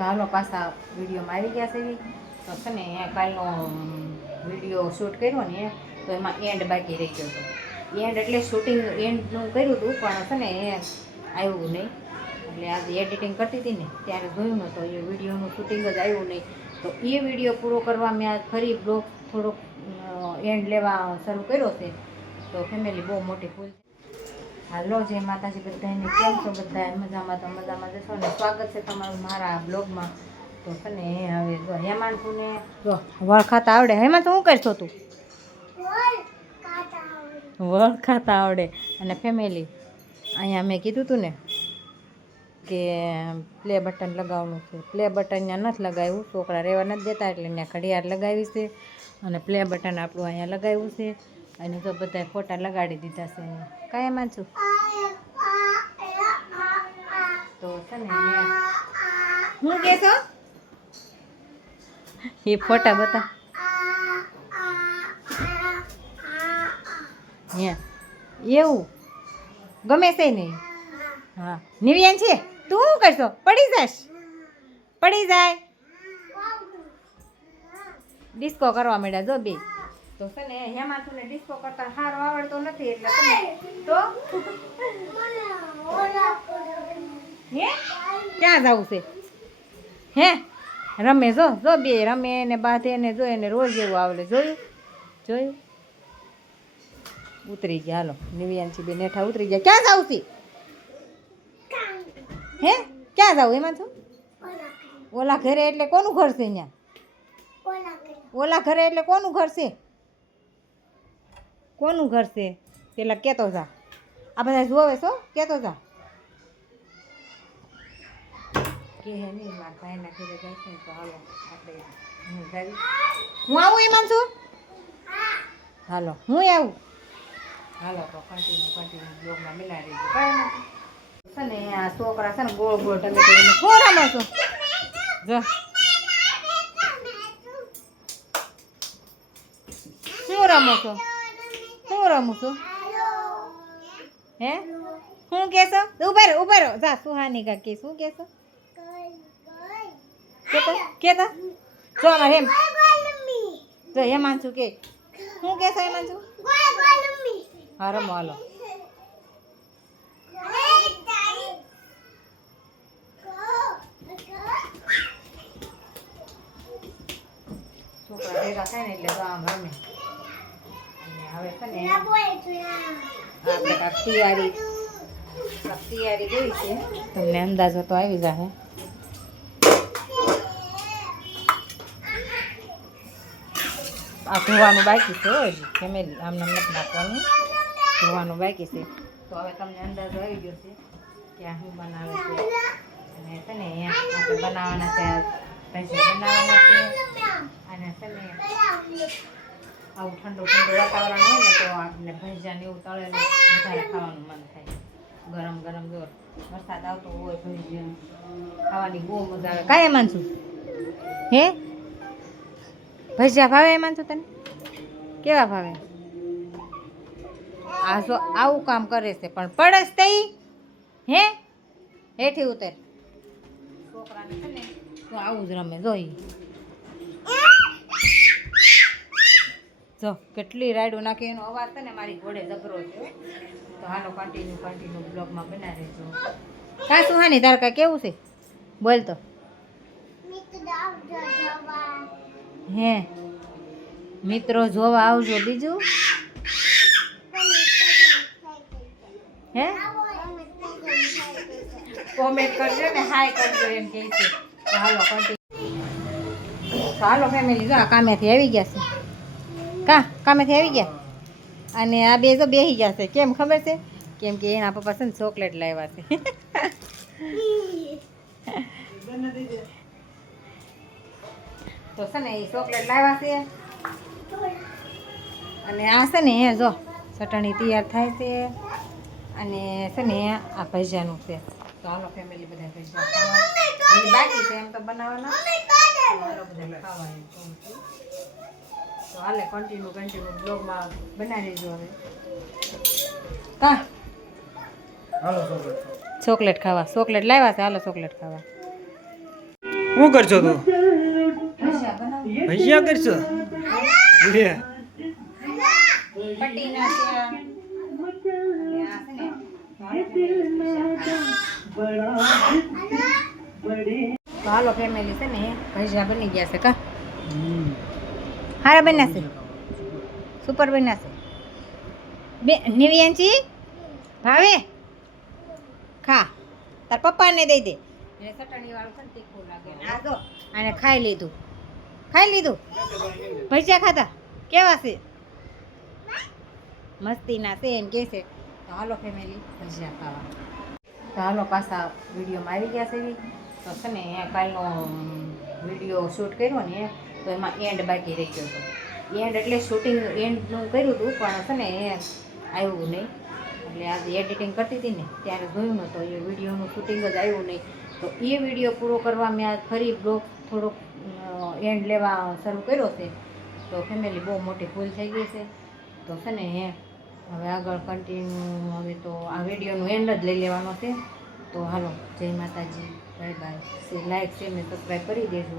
તો હાલો પાછા વિડીયોમાં આવી ગયા છે તો છે ને કાલનો વીડિયો શૂટ કર્યો ને તો એમાં એન્ડ બાકી રહી ગયો હતો. એન્ડ એટલે શૂટિંગ એન્ડનું કર્યું હતું, પણ છે ને એ આવ્યું નહીં. એટલે આજે એડિટિંગ કરતી હતી ને, ત્યારે જોયું નહોતો એ વિડીયોનું શૂટિંગ જ આવ્યું નહીં. તો એ વીડિયો પૂરો કરવા મેં આજ ફરી બ્લોગ થોડોક એન્ડ લેવા શરૂ કર્યો છે. તો ફેમિલી બહુ મોટી ભૂલ છે હાલો જય માતાજી બધાને. કેમ છો બધા? મજામાં તો મજામાં જશો ને? સ્વાગત છે તમારું મારા બ્લોગમાં. તો છે ને હવે જો હેમાંશુને જો વળ ખાતા આવડે. હેમાં શું કરશો તું? વળ ખાતા આવડે. અને ફેમિલી અહીંયા મેં કીધું હતું ને કે પ્લે બટન લગાવવાનું છે. પ્લે બટન ત્યાં નથી લગાવ્યું. છોકરા રહેવા નથી દેતા એટલે ત્યાં ઘડિયાળ લગાવી છે. અને પ્લે બટન આપણું અહીંયા લગાવ્યું છે. અને તો બધા ફોટા લગાડી દીધા છે. કયા માં છું? તો છે ને હું કહેશો એ ફોટા બતા. એવું? ગમે છે નહીં હા. નિવ્યાન છે? તું શું કરશો? પડી જાશ પડી જાય. ડિસ્કો કરવા માંડ્યા જો બે. તો છે ને હેમાં ને ડિસ્કો કરતા સારો આવડતો નથી એટલે તો હે? ક્યાં જવું છે? હે? રમે જો જો બે રમે ને બાંધે ને જો એને રોજ એવું આવડે. જોયું? જોયું? ઉતરી ગયા હાલો. નિવિયાનથી બે નેઠા ઉતરી ગયા. ક્યાં જાવ છે? હે? ક્યાં જાવ? એમાં છો? ઓલા ઘરે એટલે કોનું ઘર છે અહીંયા? ઓલા ઘરે એટલે કોનું ઘર છે? કોનું ઘર છે? પેલા કહેતો જા. આ બધા જોવે છો કહેતો જા. કે હે નહીં મારા ભાઈના ઘરે જાય છે તો હાલો આપણે હું જાવી. હું આવું એમાં છું? હાલો હું આવું? હાલો તો કન્ટિન્યુ કન્ટિન્યુ બ્લોગમાં મિલાવી દઈશું કાંઈ નથી. છે ને આ છોકરા છે ને ગોળ ગોળ તમે કરીને રમો છો. જો. શું રમો છો? શું રમું છું. હે? શું કહેશો? ઊભા રહો ઊભા રહો. જા સુહાની કાકી શું કહેશો? કેતો? કેતો? જો અમારે એમ જો હેમાંશુ કે. શું કહેશો હેમાંશુ હા, રમો, હાલો. છોકરા ભેગા થાય ને એટલે તો આમ રમે. હવે છે ને આપણે કાંઈક તૈયારી કાંઈક તૈયારી ગઈ છે તમને અંદાજો તો આવી જશે આ ધોવાનું બાકી છે હો હજી ફેમિલી આમ નામ નથી નાખવાનું ધોવાનું બાકી છે તો હવે તમને અંદાજો આવી ગયો છે કે આ શું બનાવે છે અને છે ને અહીંયા આપણે બનાવવાના છે પૈસા બનાવવાના છે અને છે ને આવું ઠંડુ ઠંડુ વાતાવરણ હોય ને તો આપણને ભજીયાને એવું તળેલું વધારે ખાવાનું મન થાય. ગરમ ગરમ જો વરસાદ આવતો હોય ભજીયા. ખાવાની બહુ મજા આવે. કાંઈ માનશું હે? ભજીયા ભાવે એ છો તને? કેવા ભાવે? આ જો આવું કામ કરે છે પણ પડે તે હે? હેઠી ઉતર. છોકરાને છે ને તો આવું જ રમે જોઈ જો, કેટલી રાઈડો નાખી, એનો અવાજ છે ને મારી ઘોડે જબરો છે તો હાલો કન્ટિન્યુ કન્ટિન્યુ બ્લોગમાં બના રહેજો. કા સુહાની, તાર કા કેવું છે? બોલ તો. હે, મિત્રો જોવા આવજો બીજું. હે? કોમેન્ટ કરજો ને હાય કરજો એમ કહે છે. હાલો કન્ટિન્યુ હાલો ફેમિલી જો આ કામેથી આવી ગયા છે. કા કામેથી આવી ગયા? અને આ બે તો બેસી ગયા છે. કેમ ખબર છે? કેમ કે એના પપ્પા છે ને ચોકલેટ લાવ્યા છે. તો છે ને એ ચોકલેટ લાવ્યા છે. અને આ છે ને જો ચટણી તૈયાર થાય છે. અને છે ને આ ભજીયાનું છે. તો હાલો ફેમિલી બધા ભજીયા બાકી છે એમ તો બનાવવાના. બધા ખાવા એમ કહું છું. તો હાલે કન્ટિન્યુ કન્ટિન્યુ બ્લોગમાં બનાવી દેજો હવે. કા? હાલો ચોકલેટ ચોકલેટ ખાવા. ચોકલેટ લાવ્યા છે? હાલો ચોકલેટ ખાવા. શું કરશો તું? ભૈયા કરશો? હાલો ફેમિલી છે ને ભજીયા બની ગયા છે કા? હારા બન્યા છે? સુપર બન્યા છે? બે નિવ્યાંચી ભાવે? ખા. તાર પપ્પાને દઈ દે. એટલે ચટણી વાળું છે તીખું લાગે. આ જો. આને ખાઈ લીધું. ખાઈ લીધું? ભજીયા ખાધા? કેવા છે? મસ્તીના છે એમ કે છે. તો હાલો ફેમિલી ભજીયા ખાવા. તો હાલો પાછા વિડીયોમાં આવી ગયા છે તો છે ને કાલનો વીડિયો શૂટ કર્યો ને તો એમાં એન્ડ બાકી રહી ગયો હતો. એન્ડ એટલે શૂટિંગ એન્ડનું કર્યું હતું, પણ છે ને એ આવ્યું નહીં. એટલે આજે એડિટિંગ કરતી હતી ને, ત્યારે જોયું ને તો એ વિડીયોનું શૂટિંગ જ આવ્યું નહીં. તો એ વીડિયો પૂરો કરવા મેં આજ ફરી બ્લોગ થોડોક એન્ડ લેવા શરૂ કર્યો છે. તો ફેમિલી બહુ મોટી ભૂલ થઈ ગઈ છે. તો છે ને હે હવે આગળ કન્ટિન્યુ હવે તો આ વિડીયોનું એન્ડ જ લઈ લેવાનો છે. તો હાલો, જય માતાજી. Bye bye. લાઈક શેર ને સબસ્ક્રાઈબ કરી દેજો.